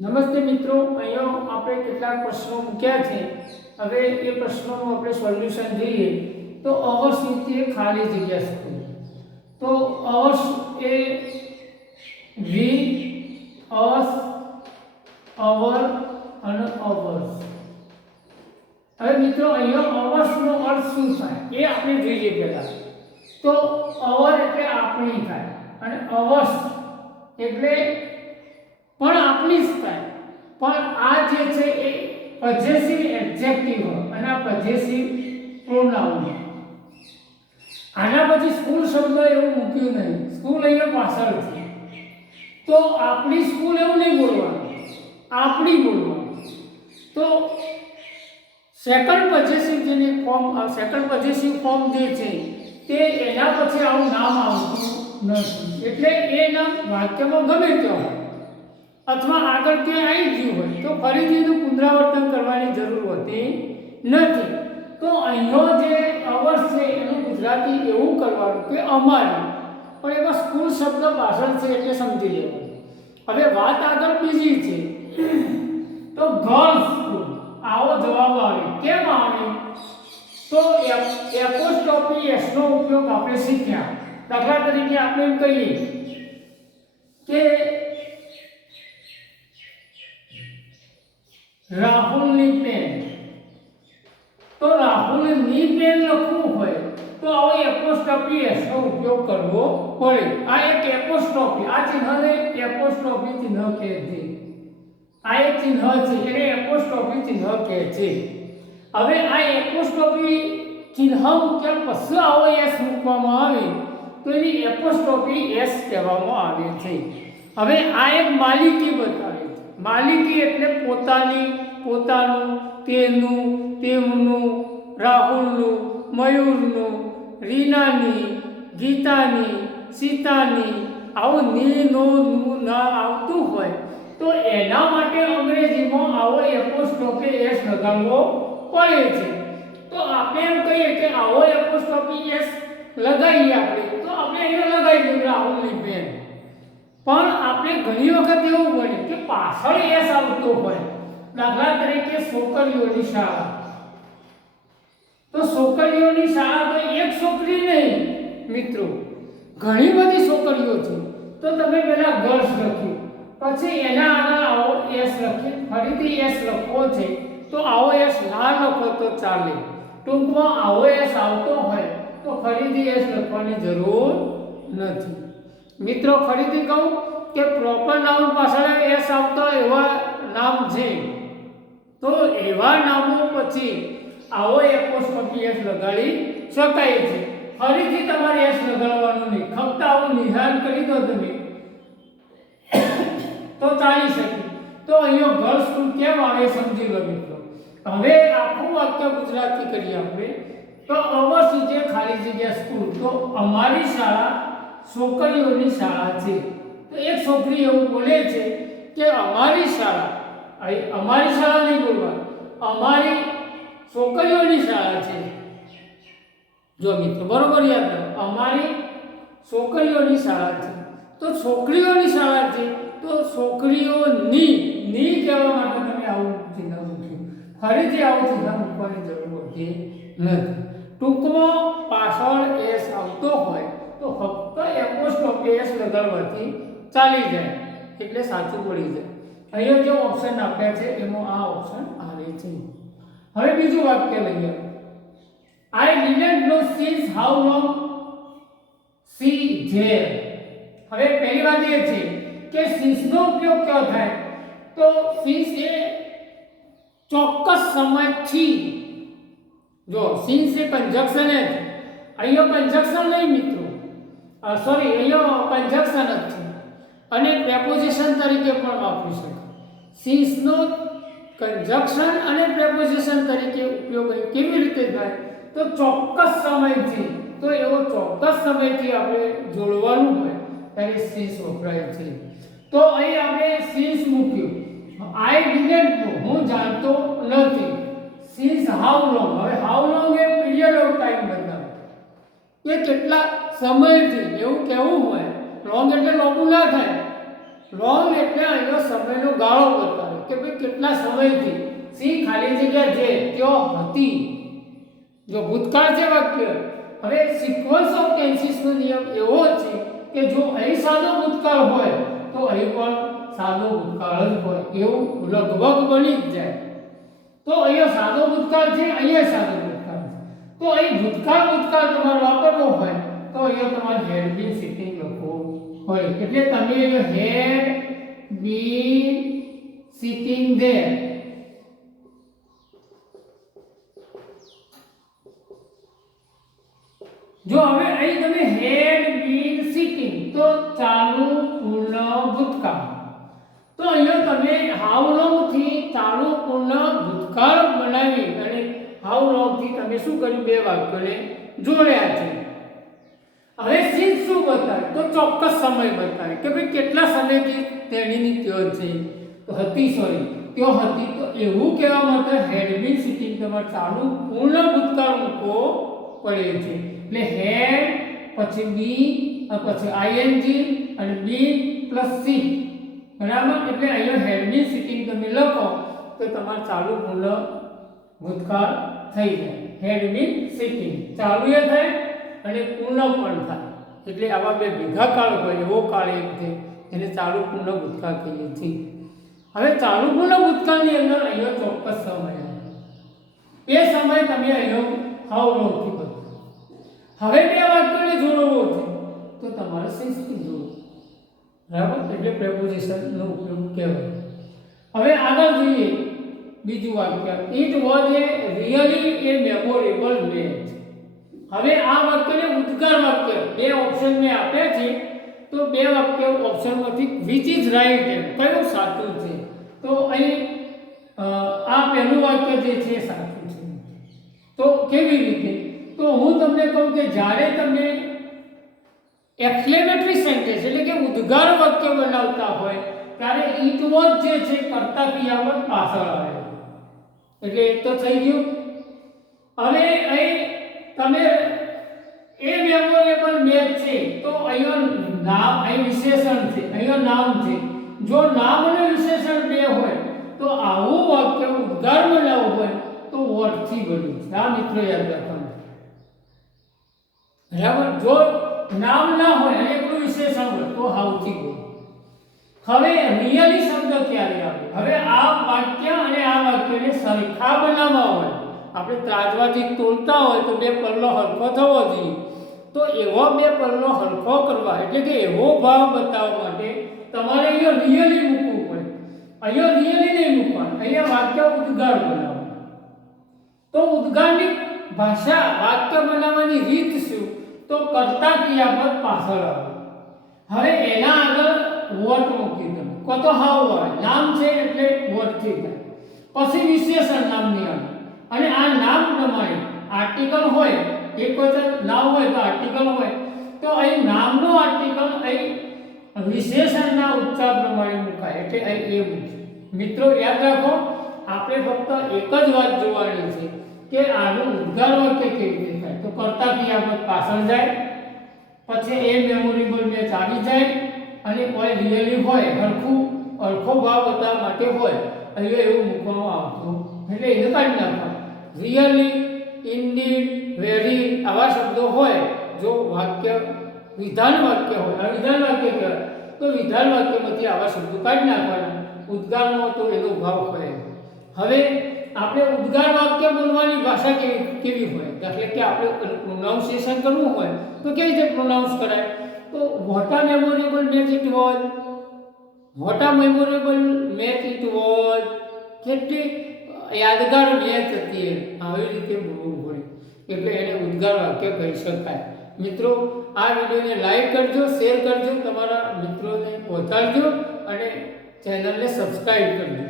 નમસ્તે મિત્રો, અહીંયા આપણે કેટલાક પ્રશ્નો મૂક્યા છે. હવે એ પ્રશ્નોનું આપણે સોલ્યુશન જોઈએ. તો અવર્સ એટલે ખાલી જગ્યા સ્કૂલ. તો અવર્સ એ વી, અસ, અવર અને અવર્સ. હવે મિત્રો અહીંયા અવર્સનો અર્થ શું થાય એ આપણે જોઈએ પહેલા. તો અવર એટલે આપણી થાય અને અવર્સ એટલે પણ આપણી જ થાય. પણ આ જે છે એ પોઝેસિવ એડજેક્ટિવ અને આ પોઝેસિવ પ્રોનાઉન. આના પછી સ્કૂલ શબ્દ એવું મૂક્યું નહીં. સ્કૂલ અહીંયા પાછળ છે. તો આપણી સ્કૂલ એવું નહીં બોલવાનું, આપણી બોલવાનું. તો સેકન્ડ પોઝેસિવ જેને ફોર્મ, સેકન્ડ પોઝેસિવ ફોર્મ જે છે તે એના પછી આવું નામ આવતું નથી. એટલે એ નામ વાક્યમાં ગમે તે હોય અથવા આગળ ક્યાંય આવી ગયું હોય તો ફરીથી એનું પુનરાવર્તન કરવાની જરૂર હોતી નથી. તો અહીંનો જે અવર્સ છે એનું ગુજરાતી એવું કરવાનું કે અમારી, પણ એમાં સ્કૂલ શબ્દ પાછળ છે એટલે સમજી લેવાનું. હવે વાત આગળ બીજી છે. તો ગર્લ્સ સ્કૂલ આવો જવાબ આવે. કેમ આવે? તો એપોસ્ટ્રોફી એસનો ઉપયોગ આપણે શીખ્યા. દાખલા તરીકે આપણે એમ કહીએ કે રાહુલની પેન, તો રાહુલની પેન લખવું હોય તો આવો એપોસ્ટ્રોફી એસનો ઉપયોગ કરવો પડે. આ એક એપોસ્ટ્રોફી, આ ચિહ્નને એપોસ્ટ્રોફી ચિહ્ન કહે છે. આ એક ચિહ્ન છે એને એપોસ્ટ્રોફી ચિહ્ન કહે છે. હવે આ એપોસ્ટ્રોફી ચિહ્ન મૂક્યા પછી આવો એસ મૂકવામાં આવે તો એની એપોસ્ટ્રોફી એસ કહેવામાં આવે છે. હવે આ એક માલિકી બતાવે છે. માલિકી એટલે પોતાની, પોતાનું, તેનું, તેમનું, રાહુલનું, મયુરનું, રીનાની, ગીતાની, સીતાની, આવું ની, નો, નું, ના આવતું હોય તો એના માટે અંગ્રેજીમાં આવો એપોસ્ટ્રોફી એસ લગાડવો પડે છે. તો આપણે એમ કહીએ કે આવો એપોસ્ટ્રોફી એસ લગાવીએ આપણે, તો આપણે એને લગાવી દઈએ રાહુલની બેન. પણ આપણે ઘણી વખત એવું બને કે પાછળ એસ આવતો હોય. દાખલા તરીકે છોકરીઓની શાળા. તો છોકરીઓની શાળા તો એક છોકરી નહીં મિત્રો, ઘણી બધી છોકરીઓ છે. તો તમે પહેલા ગર્લ્સ લખ્યું, પછી એના આગળ આવો એસ લખી, ફરીથી એસ લખવો છે તો આવો એસ ના લખો તો ચાલે. ટૂંકમાં આવો એસ આવતો હોય તો ફરીથી એસ લખવાની જરૂર નથી. મિત્રો ફરીથી કહું કે પ્રોપર નાઉન પાછળ એસ આવતો એવા નામ છે તો એવા નામો પછી આવો એપોસ્ટ્રોફી એસ લગાડી શકાય છે. ફરીથી તમારે એસ લગાડવાનું નહીં, ફક્ત આવું નિદાન કરી દો તમે તો ચાલી શકે. તો અહીંયા ગર્લ્સ સ્કૂલ કેમ આવે સમજી લો મિત્રો. હવે આખું વાક્ય ગુજરાતી કરીએ આપણે. તો અવશ્ય છે ખાલી જગ્યા સ્કૂલ. તો અમારી શાળા છોકરીઓની શાળા છે. તો એક છોકરી એવું બોલે છે કે અમારી શાળા, અમારી શાળા નહીં બોલવા, અમારી છોકરીઓની શાળા છે. જો મિત્રો બરોબર યાદ રાખો, અમારી છોકરીઓની શાળા છે. તો છોકરીઓની શાળા છે તો છોકરીઓની ની કહેવા માટે તમે આવું ચિહ્ન મૂક્યું. ફરીથી આવું ચિહ્ન મૂકવાની જરૂર હોતી નથી. ટૂંકમાં પાછળ એસ આવતો હોય તો ફક્ત એપોસ્ટ્રોફી એસ લગાડવાથી ચાલી જાય એટલે સાચું પડી જાય. અહીંયા જે ઓપ્શન આપ્યા છે એમાં આ ઓપ્શન આવે છે. હવે બીજું વાક્ય લઈએ. I didn't know since how long she there. હવે પહેલી વાત એ છે કે since નો ઉપયોગ ક્યાં થાય? તો since એ ચોક્કસ સમયથી. જો since એ કંજક્શન છે. અહીંયા કંજક્શન નહીં મિત્રો, સોરી અહીંયા કંજક્શન જ છે અને પ્રેપોઝિશન તરીકે પણ વાપરી શકાય. since નો કંજક્શન અને પ્રેપોઝિશન તરીકે ઉપયોગ કેવી રીતે થાય? તો ચોક્કસ સમયથી. તો એવો ચોક્કસ સમયથી આપણે જોડવાનું હોય ત્યારે since વપરાય છે. તો અહીં આપણે since મૂક્યું. I didn't know, હું જાણતો નથી. since how long, હવે how long A period of time બતાવે કે કેટલા સમયથી એવું કહેવું હોય. લોંગ એટલે લાંબુ ના થાય, લોંગ એટલે અહીંનો સમયનો ગાળો બતાવે કે ભાઈ કેટલા સમયથી સી ખાલી જગ્યા જે ત્યાં હતી. જો ભૂતકાળ છે વાક્ય, હવે સિક્વન્સ ઓફ ટેન્સીસનો નિયમ એવો છે કે જો અહીં સાદો ભૂતકાળ હોય તો અહીં પણ સાદો ભૂતકાળ જ હોય એવું લગભગ બની જ જાય. તો અહીંયા સાદો ભૂતકાળ છે, અહીંયા સાદો ભૂતકાળ છે. તો અહીં ભૂતકાળ તમારે વાપરવો હોય તો અહીંયા તમારે હેડ બીન સિટિંગ લખવું હોય. એટલે તમે અહીંયા હેડ બીન સિટિંગ ધેર. જો હવે અહીં તમે હેડ બીન સિટિંગ તો ચાલુ પૂર્ણ ભૂતકાળ. તો અહીંયા તમે હાઉ લોંગ થી ચાલુ પૂર્ણ ભૂતકાળ બનાવી અને હાઉ લોંગ થી તમે શું કર્યું, બે વાક્યોને જોડ્યા છે. હવે સિન્સ શું બતાવે તો ચોક્કસ સમય બતાવે કે ભાઈ કેટલા સમયથી તેણીની ત્યો છે તો હતી, સોરી ત્યો હતી. તો એવું કહેવા માટે હેડ બીન સિટિંગ તમારે ચાલુ પૂર્ણ ભૂતકાળ મૂકવો પડે છે. એટલે હેડ પછી બી પછી આઈએનજી અને બી પ્લસ સી, બરાબર. એટલે અહીંયા હેડ બીન સિટિંગ તમે લખો તો તમારે ચાલુ પૂર્ણ ભૂતકાળ થઈ જાય. હેડ બીન સિટિંગ ચાલુ એ થાય અને પૂર્ણ પણ થાય. એટલે આવા બે ભેગા કાળ હોય એવો કાળ એક છે એને ચાલુ પૂર્ણ ભૂતકાળ કહીએ છીએ. હવે ચાલુ પૂર્ણ ભૂતકાળની અંદર અહીંયા ચોક્કસ સમય એ સમય તમે અહીંયા હાઉ લોંગથી બદલો. હવે બે વાક્યોને જોડવો છે તો તમારે સિન્સથી જોડવું, બરાબર. એટલે પ્રેપોઝિશનનો ઉપયોગ કહેવાય. હવે આગળ જોઈએ બીજું વાક્ય, it was A really A memorable match. હવે આ વાક્યને ઉદ્ગાર વાક્ય બે ઓપ્શન મેં આપ્યા છે તો બે વાક્ય ઓપ્શનમાંથી વિચ ઇઝ રાઈટ એમ કયું સાચું છે. તો અહીં આ પહેલું વાક્ય જે છે સાચું છે. તો કેવી રીતે? તો હું તમને કહું કે જ્યારે તમે એક્સક્લેમેટરી સેન્ટેન્સ એટલે કે ઉદ્ગાર વાક્ય બનાવતા હોય ત્યારે ઇટ વોઝ જે છે કર્તા ક્રિયાપદ પાછળ આવે. એટલે એક તો થઈ ગયું. હવે અહીં તમે એ મેમોરેબલ મેચ છે તો અહીંયા નામ, અહીં વિશેષણ છે, અહીંયા નામ છે. જો નામ અને વિશેષણ બે હોય તો આવું વાક્ય ઉદ્ગાર બનાવવું હોય તો વોટથી બન્યું છે. આ મિત્રો યાદ રાખવાનું, બરાબર. જો નામ ના હોય અને એકલું વિશેષણ હોય તો હાઉથી બન્યું. હવે રિયલી શબ્દ ક્યારે આવે? હવે આ વાક્ય અને આ વાક્યને સરખા બનાવવા હોય, આપણે ત્રાજવાથી તોલતા હોય તો બે પલ્લો હરખો થવો જોઈએ. તો એવો બે પલ્લો હરખો કરવા એટલે કે એવો ભાવ બતાવવા માટે તમારે અહીંયા રિયલી મૂકવું પડે. અહીંયા રિયલી નહીં મૂકવાનું, અહીંયા વાક્ય ઉદ્ગાર બનાવવાનું. તો ઉદ્ગારની ભાષા, વાક્ય બનાવવાની રીત શું? તો કર્તા ક્રિયાપદ પાછળ આવે. હવે એના આગળ વોટ મૂકી દો, કો તો હાઉ હોય, નામ છે એટલે વોટથી થાય. પછી વિશેષણ નામની આવે અને આ નામ પ્રમાણે આર્ટિકલ હોય, એક વચન નામ હોય તો આર્ટિકલ હોય તો અહીં નામનો આર્ટિકલ અહીં વિશેષણના ઉચ્ચાર પ્રમાણે મુકાય. એટલે અહીં એ મૂકે. મિત્રો યાદ રાખો, આપણે ફક્ત એક જ વાત જોવાની છે કે આનું ઉદ્ગાર વાક્ય કેવી રીતે થાય. તો કર્તા ક્રિયાપદ પાછળ જાય, પછી એ મેમોરેબલ મેચ આવી જાય અને કોઈ રિયલી હોય, હરખો ભાવ બતાવવા માટે હોય, અહીંયા એવું મૂકવામાં આવતું એટલે એને કાઢી નાખવાનું. રિયલી, ઇન્ડીડ, વેરી આવા શબ્દો હોય જો વાક્ય વિધાન વાક્ય હોય, આ વિધાન વાક્ય કહેવાય તો વિધાન વાક્યમાંથી આવા શબ્દો કાઢી નાખવાના. ઉદ્ગારમાં તો એનો ભાવ હોય. હવે આપણે ઉદ્ગાર વાક્ય બોલવાની ભાષા કેવી હોય? દાખલા કે આપણે પ્રોનાઉન્સિએશન કરવું હોય તો કેવી રીતે પ્રોનાઉન્સ કરાય? તો what a memorable match it was, what a memorable match it was, કેટલી યાદગાર મેચ હતી, આવી રીતે બોલવું પડે. એટલે એને ઉદ્ગાર વાક્ય કહી શકાય. મિત્રો આ વિડીયોને લાઈક કરજો, શેર કરજો, તમારા મિત્રોને પહોંચાડજો અને ચેનલને સબસ્ક્રાઈબ કરજો.